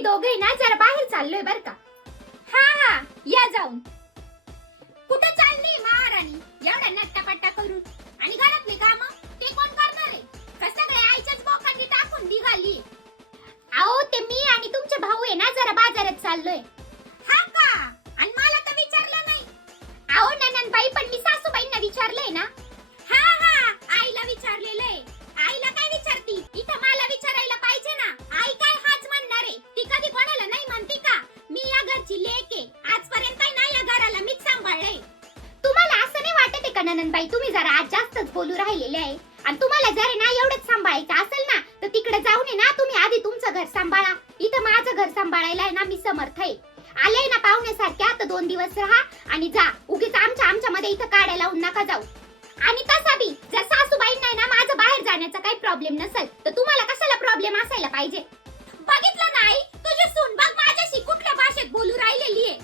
आम्ही दोघे ना जरा बाहेर चाललोय बर का. हा या जाऊन. कुठे चालली महाराणी एवढा नट्टापट्टा करून? आणि घरातली काम ते कोण करणार आहे? का सगळे आईच्याच बोकांनी टाकून निघाली? अहो ते मी आणि तुमचे भाऊ आहे ना जरा बाजारात चाललोय. हा का? आणि मला तर विचारलं नाही. अहो ननंदबाई पण मी सासूबाईंना विचारलंय ना. हा आईला विचारलेलं आहे. आईला काय विचारती? इथं मला विचारायला पाहिजे ना. आई काय हाच म्हणणार आहे? ती कधी कोणाला नाही म्हणते का? मी या घरची लेक आहे. आजपर्यंत ना या घराला मीच सांभाळलंय. तुम्हाला असं नाही वाटत आहे का ननंदबाई तुम्ही जरा आज जास्तच बोलू राहिलेले आहे? आणि तुम्हाला जर ना एवढंच सांभाळायचं असेल ना तर तिकडे जाऊन ये ना तुम्ही आधी तुमचं घर सांभाळा. इथं माझं घर सांभाळायला आहे ना मी समर्थ आहे. आले ना पाहुण्यासारखे आता 2 दिवस राहा आणि जा. उगीच आमच्या मध्ये इथं काड्या लावून नका जाऊ. आणि तसा बी जर सासूबाईंना आहे ना माझं बाहेर जाण्याचा काही प्रॉब्लेम नसेल तर तुम्हाला कशाला प्रॉब्लेम असायला पाहिजे? बघितलं नाही तुझी सून बघ माझ्याशी कुठल्या भाषेत बोलू राहिलेली आहे.